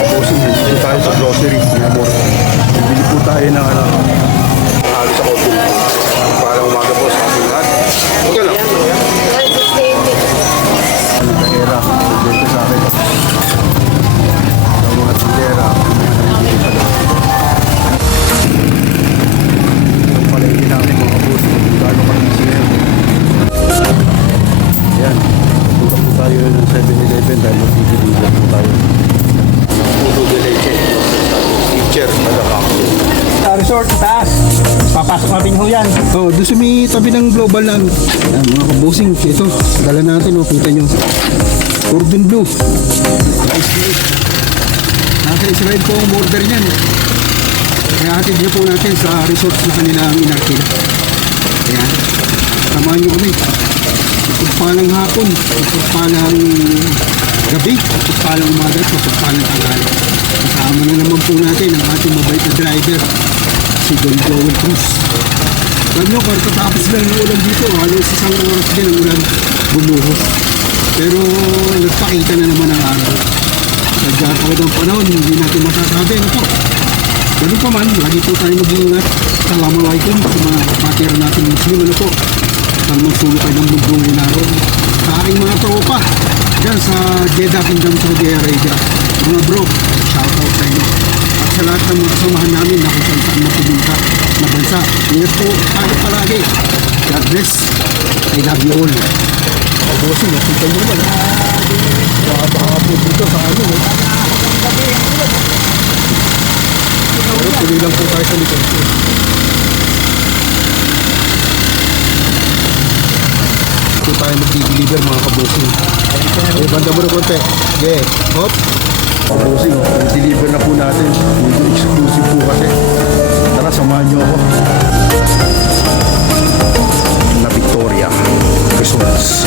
kabossing, dito tayo sa grocery. Bili po tayo ng halos sa kopo. Para umaga po sa ating lahat. Okay lang. Tindera, dito sa akin. Ang mga tindera. Yung palengke namin mga kabossing. Gano'n kami siya. Ayan. Punta po tayo ng 7-Eleven dahil magbibiligan po tayo. Puto de leche. Teacher, nagkakakulo. Resort sa taas. Papasok natin ho yan. Oh, doon sa may tabi ng global na mga kabosing. Ito, dala natin, oh, kita nyo. Cordon Bleu. Ice cream. Nasa Israel po ang order niyan. Kaya hatid niyo po natin sa resort na kanilang inakila. Ayan. Samahan niyo kami. Pagpalang hapon, pagpalang gabi, pagpalang umaga, pagpalang tanghali. Kasama na naman po natin ang ating mabait na driver, si Don Joel Cruz. Alam nyo, pagkatapos lang ng ulan dito, halos isang oras din ang ulan bumuhos. Pero nagpakita na naman ang araw. Nagkakawad ang panahon, hindi natin masasabi. Ano po? Ganun pa man, lagi po tayo mag-iingat. Assalamualaikum sa mga kapatira natin Muslim. Ano po? Saan magsulukay ng mundong inaraw. Sa aking mga tropa, dyan sa Jeddah Kingdom, Saudi Arabia. Mga bro, shoutout sa inyo. At sa lahat ng mga kasamahan namin na kung saan na pumunta na bansa. Ingat po tayo palagi. God bless. I love you all. Kabossing, nakita nyo naman. Baka po dito sa ano. Pero tuloy lang po tayo sa likod. Ito tayo mag-deliver mga kabossing. Eh, banda mo na konti. Okay, hop. Kabossing, deliver na po natin. Medyo exclusive po kasi. Tara, samahan nyo ako. Na Victoria Resorts.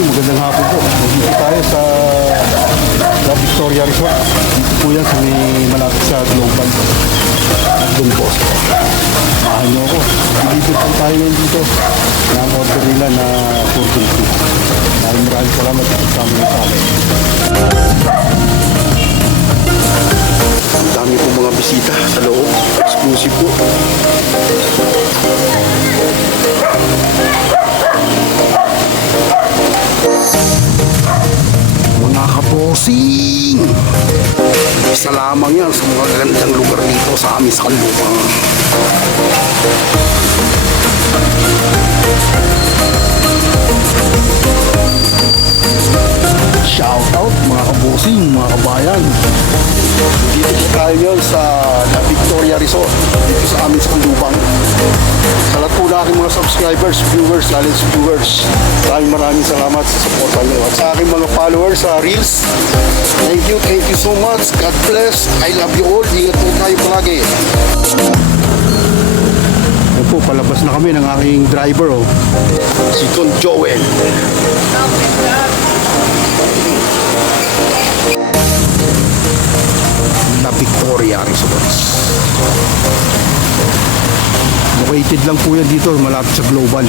Magandang hapon po. Dito tayo sa La Victoria Resort. Dito po yan sa may malapit sa Global. Doon po. Mahan nyo ako. Dito po tayo ngayon dito. Na-order nila na Cordon Bleu. Maraming salamat sa kasama nyo sa amin. Ang dami po mga bisita sa loob. Exclusive po. Mga kabossing, isa lamang yan sa mga gandang lugar dito sa amin sa Caloocan. Shout out mga kabossing, mga kabayan. Dito tayo yun sa La Victoria Resort dito sa amin sa Caloocan. Sa lahat po na aking mga subscribers, viewers, silence viewers, maraming salamat sa support nyo. At sa aking mga followers sa Reels, thank you so much. God bless. I love you all. Ingat po tayo palagi. Yan po, palabas na kami ng aking driver, oh. Si Don Joel. La Victoria Resorts. Located lang po yan dito, malapit sa Global.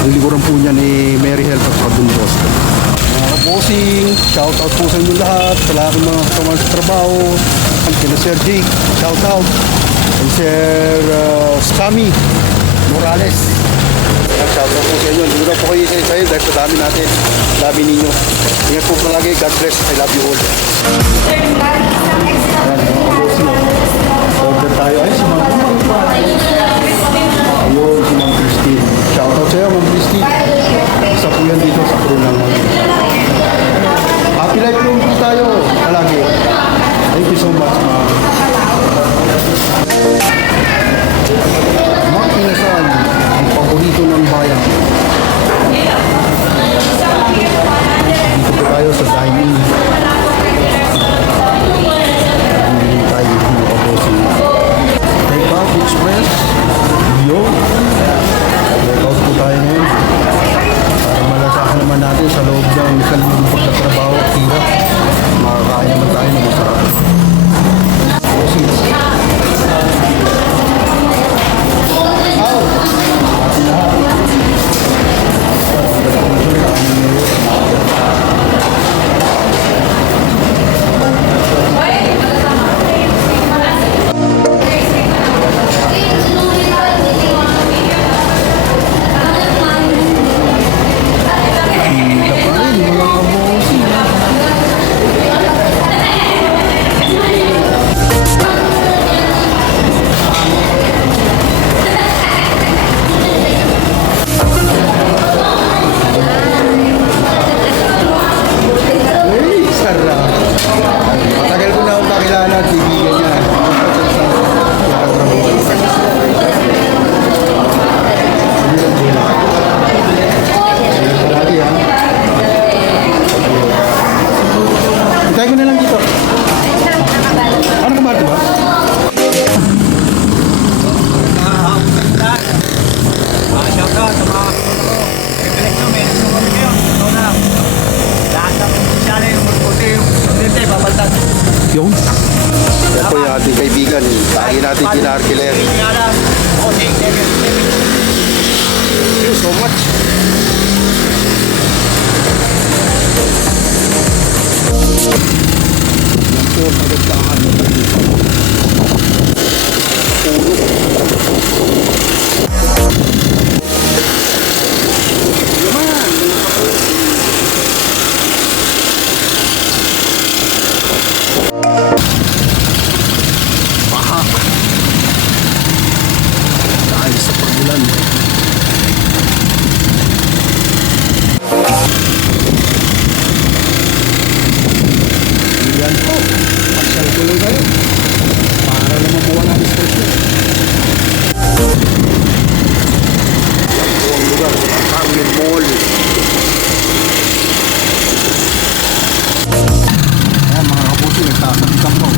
Ang likuran po niyan ay Mary Health at Don Bosco. Mga kabossing, shoutout po sa inyo lahat. Sa lahat ng mga kasama sa trabaho. Kina Sir Jake, shoutout. And Sir Sammy Morales. Shoutout po sa inyo. Hindi na po kayo isa-isahin dahil sa dami natin. Dami ninyo. Ingat po palagi. God bless. I love you all. Ayan, mga kabossing. Order tayo. Ay, si Ma'am. Ayun, si Ma'am Christine. Shoutout sa'yo, Ma'am Christine. Isa po yan dito sa crew ng Happy life po tayo palagi. Thank you so much, Ma'am. Yun. Yan po yung ating kaibigan. Lagi natin kinarkiler. Thank you so much. Yan po, pagkaktaan. Dahil sa pagulan. Yan po. Pasyal ko lang kayo. Para naman mawala ang stress nyo. Yan po ang lugar sa Carmen Mall. Ayan mga kapuso, nagsasabitan po.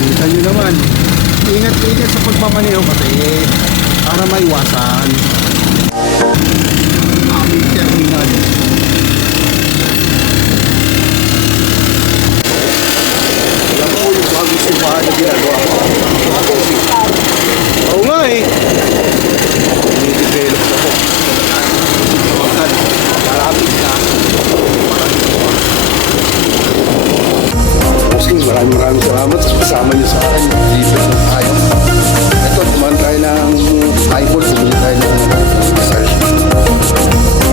Kita nyo naman, ingat-ingat sa pagmamaneho kasi para maiwasan. Aming terminal. Yan po yung bagong simbahan na ginagawa ko. Oo nga eh. Dinidevelop na po. Marapit na. Maraming salamat sa kasama niyo sa akin. Libre na tayo. Ito, tumahan tayo ng eyeball. Bumili tayo ng masal.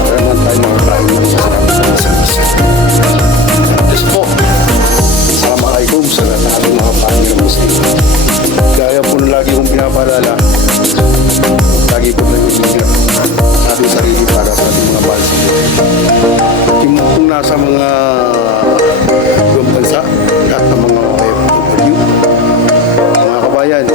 Para naman tayo makakain ng masarap sa masal. Yes po. Assalamualaikum sa ating mga panginoon Muslim. Kaya po na lagi kong pinapaalala. Lagi po na ingat sa ating sarili para sa ating mga bansa. Kung nasa mga ibang bansa, lahat ng mga OFW, mga kabayan,